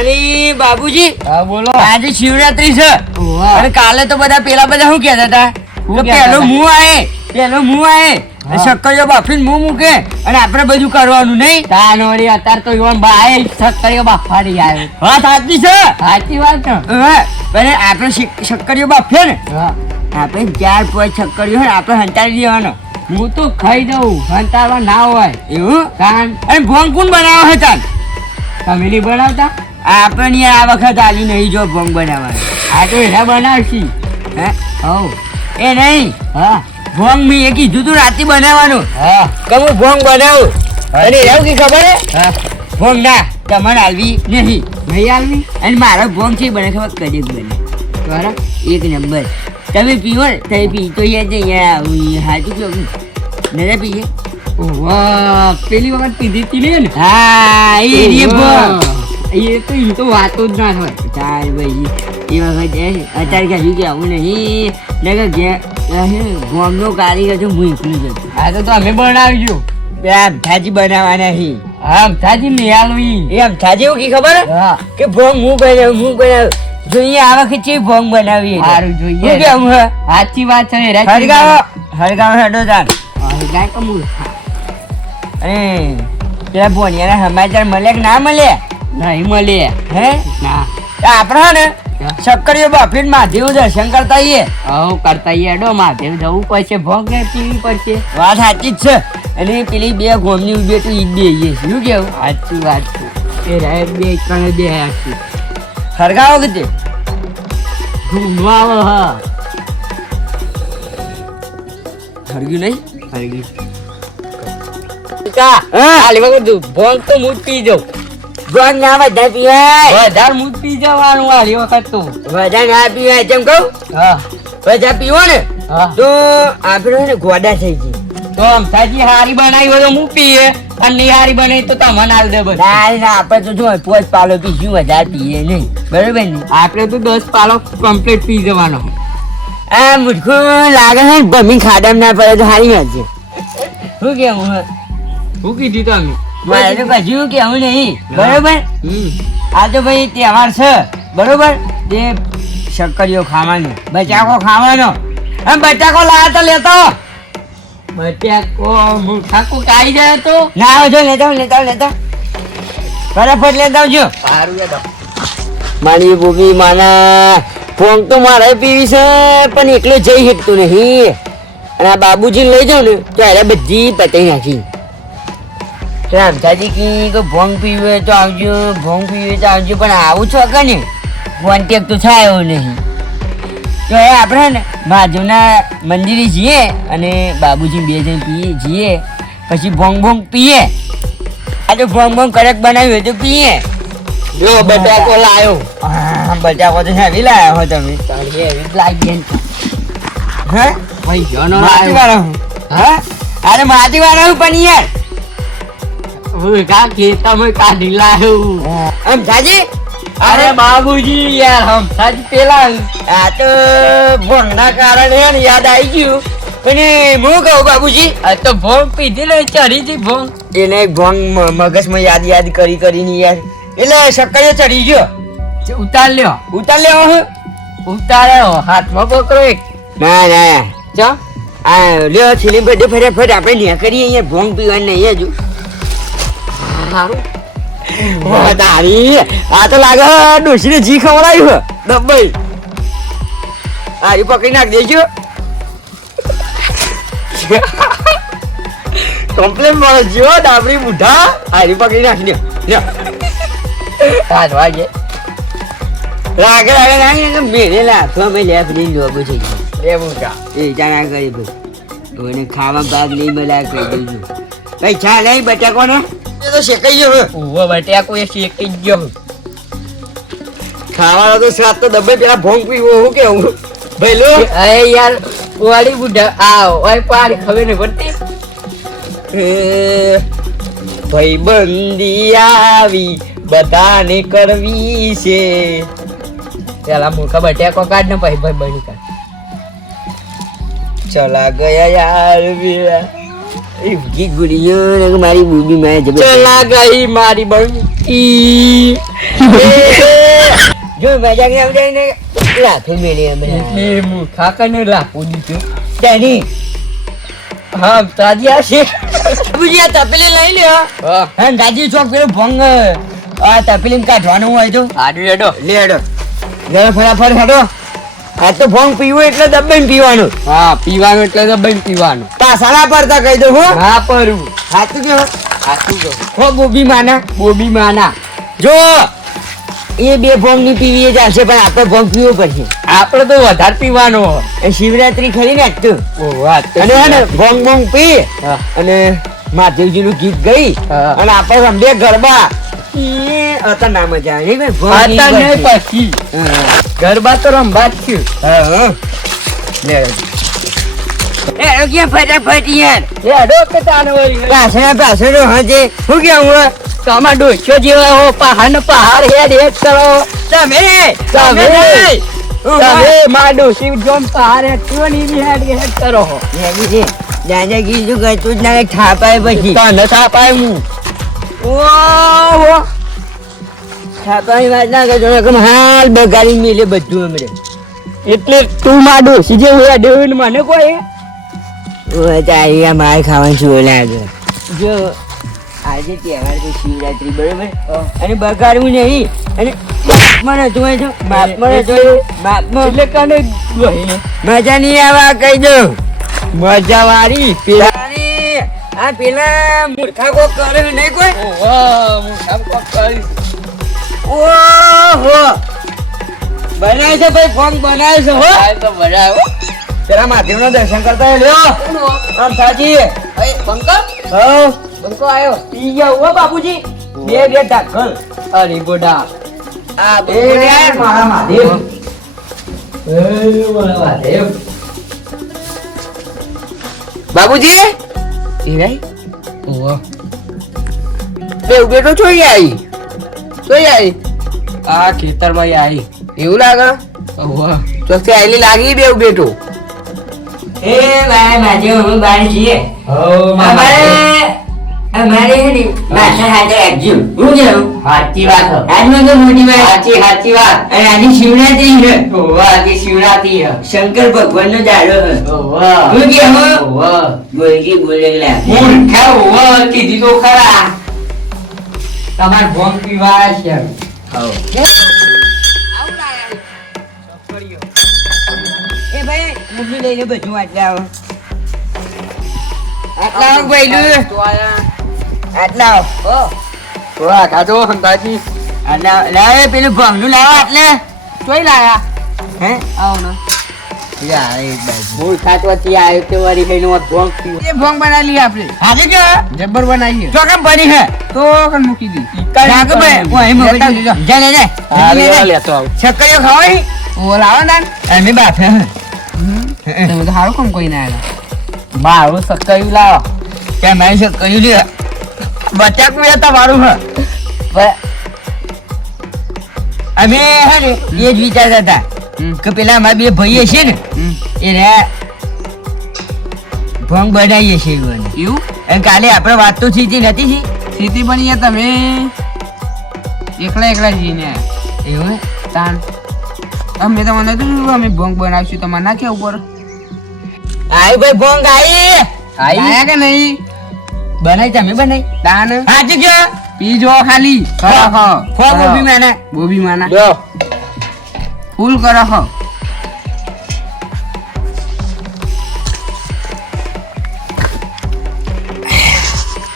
તારી બાબુજી હા બોલો. આજે શિવરાત્રી છે અને કાલે તો બધા પેલા શું કહેતા હતા કે પેલો મું આયે શક્કરીઓ બાફીને મું મૂકે અને આપણે બધું કરવાનું નહીં. તાનોડી અત્યારે તો યુવાન ભાઈ સક્કરીઓ બાફાડી આવ્યો. વાત સાચી છે. સાચી વાત ને. હા અને આપણે શક્કરીઓ બાફીએ ને હા આપણે 4-5 શક્કરીઓ હોય ને આપણે હંતાડી દેવાનો. હું તો ખાઈ દઉં હંતાવા ના હોય એવું કાન અને ભોંગ કોણ બનાવે હતા તમે નહીં બનાવતા. આપણે યાર આ વખત આલી નહીં જો ભોંગ બનાવવાનું. આ તો એના બનાવશી. હે હવ એ નહીં હા ભોંગ મેં એ કીધું તું રાતે બનાવવાનું હા કે હું ભોંગ બનાવું અને એવું કી ખબર હે હા ભોંગ ના તમને આલવી નહીં નહીં આવી અને મારો ભોંગ છે બને ખબર કદી બને બરાબર. એક નંબર. તમે પીવો ને તમે પી તો યાર અહીંયા હાજુ પીવો નરે પીએ. વાહ પેલી વખત પીધી હતી ને. હા એ રે ભોંગ એ તો વાતો જ ના હોય. ચાલ ભાઈ એ વખત અત્યારે કહ્યું કે આવું નહીં ને કે ગોમનો કારીગર તો હું એકલું જ હતું. આ તો અમે બનાવ્યું. બે અમથાજી બનાવવાના હી હા થાજી લઈ આલવી. એ અમથાજી એવું કી ખબર હે? હા કે ભોંગ હું બનાવું જોઈએ આ વખત છે ભોંગ બનાવીએ સારું જોઈએ. શું કેવું હે? સાચી વાત છે. હરગાવ હેડો તાર ગાય કમું અને પેલા ભોનિયાના સમાચાર મળે કે ના મળે નહીં મળે. હે ના આપણે હે ને શક્કરીઓ બાફીને મહાદેવ દર્શન કરતા આવીએ. હવ કરતા હેડો મહાદેવ જવું પડશે ભોગ ને પીવી પડશે. વાત સાચી જ છે અને પેલી બે ગોમની ઉભી તો ઈદ દઈએ શું કેવું? સાચી વાત છે. એ રાય બે કણે બે આખી હરગાવો કે ધૂમવાળો હા હરગ્યું નહીં હરગી કા આલી વખત ભોગ તો હું જ પી જાઉં. ભોંગ ના બધા પીવાય વધારે હું જ પી જવાનું આલી વખત તો. બધા ના પીવાય જેમ કહું હા બધા પીવો ને હા તો આપણે ને ગોડા થઈ જાય. તો અમથાજી હારી બનાવી હોય તો હું પીએ અને નહીં હારી બનાવી તો તમને આલ દે બધું. ના ના આપણે તો જો 5 પાલો પીશું વધારે પીએ નહીં બરોબર ને. આપણે તો 10 પાલો કમ્પ્લીટ પી જવાનો. આ મુઠખું લાગે છે ને ભમી ખાડામાં ના પડે તો સારી વાત છે. શું કેવું હે? શું કીધું તમે? મારે તો કશું કેવું નહીં બરોબર. હમ આ તો ભાઈ તહેવાર છે બરોબર તે શક્કરીઓ ખાવાની બટાકો ખાવાનો અને બટાકો લાયા તો લેતો બટાકો મૂઠાકો કાઈ જાય તો ના આવજો લેતા ફટાફટ લેતા આવજો. સારું યાદ મારી બોબી માના ફોન તો મારે પીવી છે પણ એકલો જઈ શકતું નહીં અને આ બાબુજી લઈ જાઉં ને તો એને બધી પતાઈ નાખી. રામતાજી કી કે ભોંગ પીવું હોય તો આવજો ભોંગ પીવું હોય તો આવજો પણ આવું છો કે ને કોન્ટેક્ટ તો થાય એવું નહીં. તો એ આપણે ને મહાદેવના મંદિરે જઈએ અને બાબુજી બે જણ જઈએ પછી ભોંગ પીએ. આ તો ભોંગ કડક બનાવ્યું હોય તો પીએ. જો બટાકો લાયો. બટાકો તો હેવી લાયા હો તમે. તારી એવી જ લાગી ને. હે ભાઈ જોનો માટી લાયો. વાળો હા અરે માટી વાળો પણ યાર ઓય કા ખેતરમાં કાઢી લાયો. આમ જાજી અરે બાબુજી યાર હમ સાજી પેલા આ તો ભોંગના કારણે હે ને યાદ આવી ગયું પણ હું કહું બાબુજી આ તો ભોંગ પીધી ને ચડી જી ભોંગ. એને ભોંગ મગજમાં યાદ કરીને યાર એટલે શક્કરીઓ ચડી ગયો. ઉતાર લ્યો. ઉતાર લેવો હું ઉતાર્યો હાથમાં પકડો એક. ના ચા આ લ્યો છીલી બધે ફટાફટ આપણે ન્યા કરીએ અહીંયા ભોંગ પીવાનું નહીં હજુ. સારું તારી આ તો લાગે ડોશીને જી ખવડાવ્યું ડબ્બઈ. હારી પકડી નાખ દેજો કમ્પ્લેન મળે જો ડાબરી બુઢા હારી પકડી નાખી દે. 5 વાગે લાગે નાખી મેરે લાખો અમે લે ફરી લોબો છે એવું કા એ જાણા કરી ભાઈ એને ખાવા ભાગ નહીં મળ્યા કહી દેજો ભાઈ ચા નહીં બટાકો ને એ તો શેકાઈ ગયો ઉવો બટાકો એ શેકી ગયો. ખાવાનો તો સ્વાદ તો દબ્બે પેલા ભોંગ પીવો હું કેવું ભાઈ લો અરે યાર વાડી બુઢા આવ ઓય પાડી ખબર ને પડતી. ભાઈબંધી આવી બધાને કરવી છે. પેલા મૂર્ખા બટાકો કાઢ ને પછી ભાઈ બની કાઢ. ચલા ગયા યાર મેરા એ ગીત ગુડિયો ને મારી બુબી માં ચલા ગઈ મારી બંકી. જો મજાક ના ઉડાય ને લાફે મેલી અમે એટલે મૂર્ખા કને લાપો દીધું તેની હા તાજી છે બાબુજી આ તપેલી લઈ લ્યો હા હા દાદી ચોક પેલો ભંગ આ તપેલી કાઢવાનું હોય તો આડું હેડો લે હેડો જરા ફટાફટ હેડો આ તો ભંગ પીવું એટલે દબાઈને પીવાનું હા પીવાનું એટલે તો બંધ પીવાનું પાછા ના પડતા કહી દઉં હો હા પરું સાચું કે સાચું કહું હો બોબી માના બોબી માના જો એ બે ભોંગ ની પીવી એ ચાલશે પણ આપણે ભોંગ પીવો પડશે આપણે તો વધારે પીવાનો એ શિવરાત્રી ખરી ને આજ તો ઓ વાત અને હે ને ભોંગ ભોંગ પી હા. અને મહાદેવજી નું ગીત ગઈ હા. અને આપણે રમીએ ગરબા એ હતા ના મજા આવે નહીં ભાઈ? ભોંગ આતા ની નહીં બસ. પછી હા. ગરબા તો રમવા જ છે હા, હા. લે. એ ક્યાં ફટાફટ યાર એ હેડો કે તાને વળી પાછળ હજે શું કેવું તમાર ડોસ્યો જેવા હો પહાડ ને પહાડ હેડ હેડ કરો તમે તમે નહીં. તમે માર ડોસી જોમ પહાડ હેડ કરો ને ઈ હેડ હેડ કરો હો દાદા કીધું કરતું જ ના થાપાય પછી તને થાપાય હું ઓહો થાપાની વાત ના કરજો ને હાલ બગાડી મેલે બધું અમરે એટલે તું માર ડોસી જેવું હેડ હેડ મને કોઈ ઓ તારી માર ખાવાનું શું લાગે જો આજે તહેવાર છે શિવરાત્રી બરોબર અને બગાડવું નહીં અને મને જોઈ જો બાપમાં જોઈ બાપમાં એટલે કને મજા નહીં આવા કહી દઉં મજા વાળી પેલા આ પેલા મૂર્ખા કોક કરે નહીં કોઈ ઓહો હું કામ કોક કરી ઓહો બનાય છે ભાઈ ફોન બનાય છે હો આ તો બરાબર તેરા મહાદેવના દર્શન કરતા લ્યો આમ થાજી એ બંકો હો બંકો આયો પી ગયા હો બાપુજી બે બે ઢાકલ અરે ગોડા આ એ રે મારા મહાદેવ બાબુજી એ રહી ઓહો બે બેટો જોઈ આવી જોઈ આવી આ ખેતરમાં આવી એવું લાગે ઓહો ચોથી આયલી લાગી બે બેટો એ મારા મહાદેવ હું બાર છીએ અમારે હે ને ભાષા હાથે રાખજો હું કેવું સાચી વાત આજમાં તો મોટી વાત સાચી વાત અને આજે શિવરાત્રી છે ઓહો આજે શિવરાત્રી હે શંકર ભગવાન નો દાડો છે ઓહો હું કેવું ઓહો બોલકી બોલેલા મૂર્ખા ઓહો કીધી તો ખરા તમાર ભોંગ પીવા છે એ ભાઈ મૂકી લઈને બધું આટલા આવો આટલા આવો ભાઈલું તો આયા આટલા આવો વાહ કાઢો સંતાજી આટલા લાવે પેલું ભંગનું લાવો આટલે તોય લાયા હે આવો ને યા એક બાજુ મૂર્ખા તો ત્યાં આવ્યો તે વળી કઈનો ભોંગ પીવો એ ભોંગ બનાવી લઈએ આપણે હાજે કે જબ્બર બનાવીએ ચોકમ પડી હે તો કન મૂકી દી નાખ ભાઈ હું અહીં લેતા મોકલી આવજો. જા લે જા હા લે જા. લેતો આવ છક્કરીઓ ખાવાય ઓ લાવો ને અમે બાફે તમે તો હારું કામ કોઈ ના આવ્યા મારું સક્કયું લાવો કે મેં છક્કરીઓ લે બચાક મે તમારું હે અમે હે ને એ જ વિચારતા હતા કે પેલા અમારા બે ભાઈએ છે ને એને ભંગ બનાવીએ છીએ એવું એવું અને કાલે આપણે વાત તો સીધી નથી થી ખેતી બની તમે એકલા એકલા જઈને આયા. એવું તાન અમે તમને નતું કીધું અમે ભોંગ બનાવશું તમારે ના કેવું ઉપર આઈ ભાઈ ભંગ આઈ આયા કે નહીં બનાવી તમે બનાવી તાન હાચું કે પીજો ખાલી કરો ખો ફો બોબી માના બોબી માના લો ફૂલ કરો ખો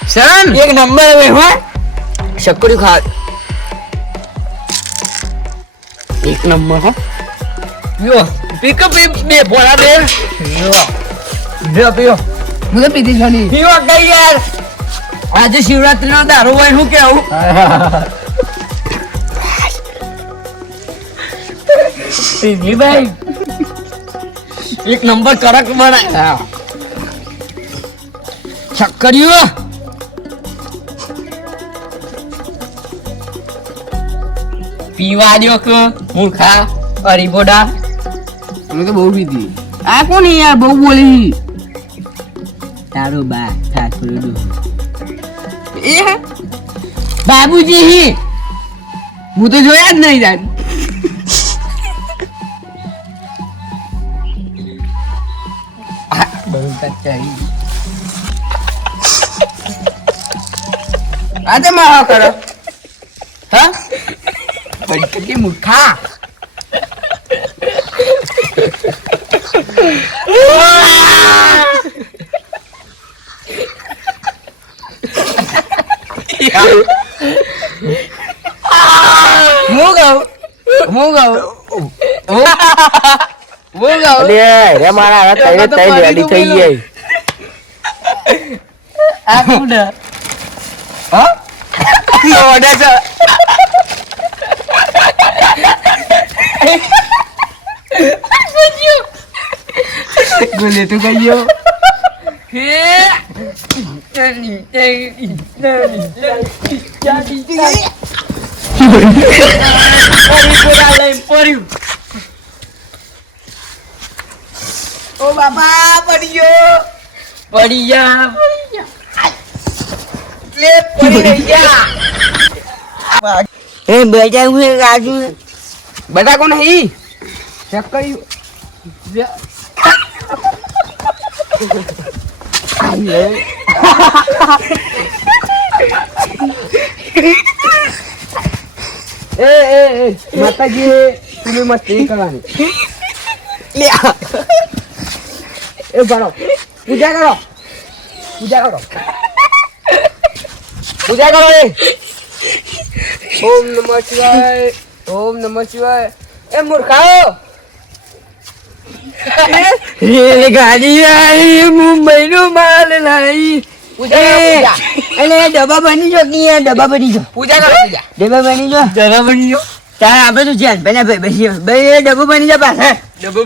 સન એક નંબર હવે હો શક્કરી ખા એક નંબર હો યો પિકઅપ બે બોલા બે યો પીઓ હું તો પીધી છો નહીં પીઓ ગઈ યાર આજે શિવરાત્રી નો દારૂ હોય શું કેવું પીધી ભાઈ એક નંબર કડક બનાય શક્કરીઓ પીવા દો કે મૂર્ખા અરે ગોડા અમે તો બહુ પીધી આ કોણ યાર બહુ બોલી તારો બા ઠાકોર એ બાબુજી હું તો જોયા જ નહીં યાર બહુ કચાઈ આજે માં કરો હા બડી મૂર્ખા અરે મારા હવે તઈ રેડી થઈ ગઈ આ કુડ હા ઓડા છે બોલે તું કહીયો ઓ બાપા પડી જા લે પડી રહી જા એ બેટા હું રાજુ બધા કોણ હઈ ચેક કરી માતાજી તમે મસ્તી કરવાની લે એ ભરો પૂજા કરો રે ઓમ નમઃ શિવાય એ મૂર્ખાઓ રેલ ગાડી આવી મુંબઈ નો માલ લાવી એટલે ડબ્બા બની જો કે ડબ્બા બની જો પૂજા કરો ડબ્બા બની જો તારે આપણે તો જ્યાં પેલા ભાઈ ડબ્બો બની જા પાછા ડબ્બો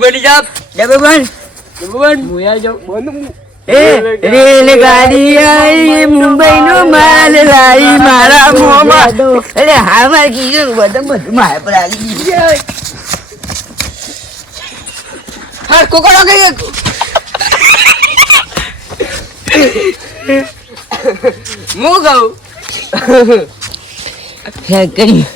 બન એ રેલ ગાડી આવી મુંબઈ નો માલ લાવી મારા મોમાં એટલે હા મારે કીધું બધું મારે પર આવી ગયું હા કોકડો કઈ હું કહું કરી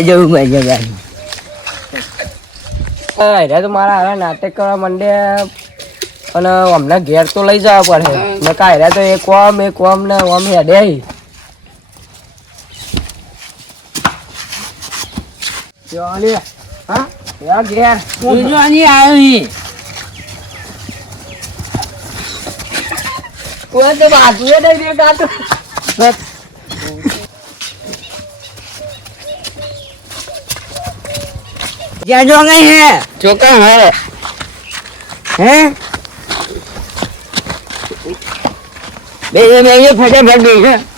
જવું મજા તો મારા હારા નાટક કરવા માંડે અને હમણાં ઘેર તો લઈ જવા પડે ને કાયરા તો એક કોમ ને ઓમ હેડે હા ઘેર આવી કોઈ તો બાજુ નહીં દેખાતું क्या जो गए हैं ચોકા હે हैं मैं ये फटाफट देख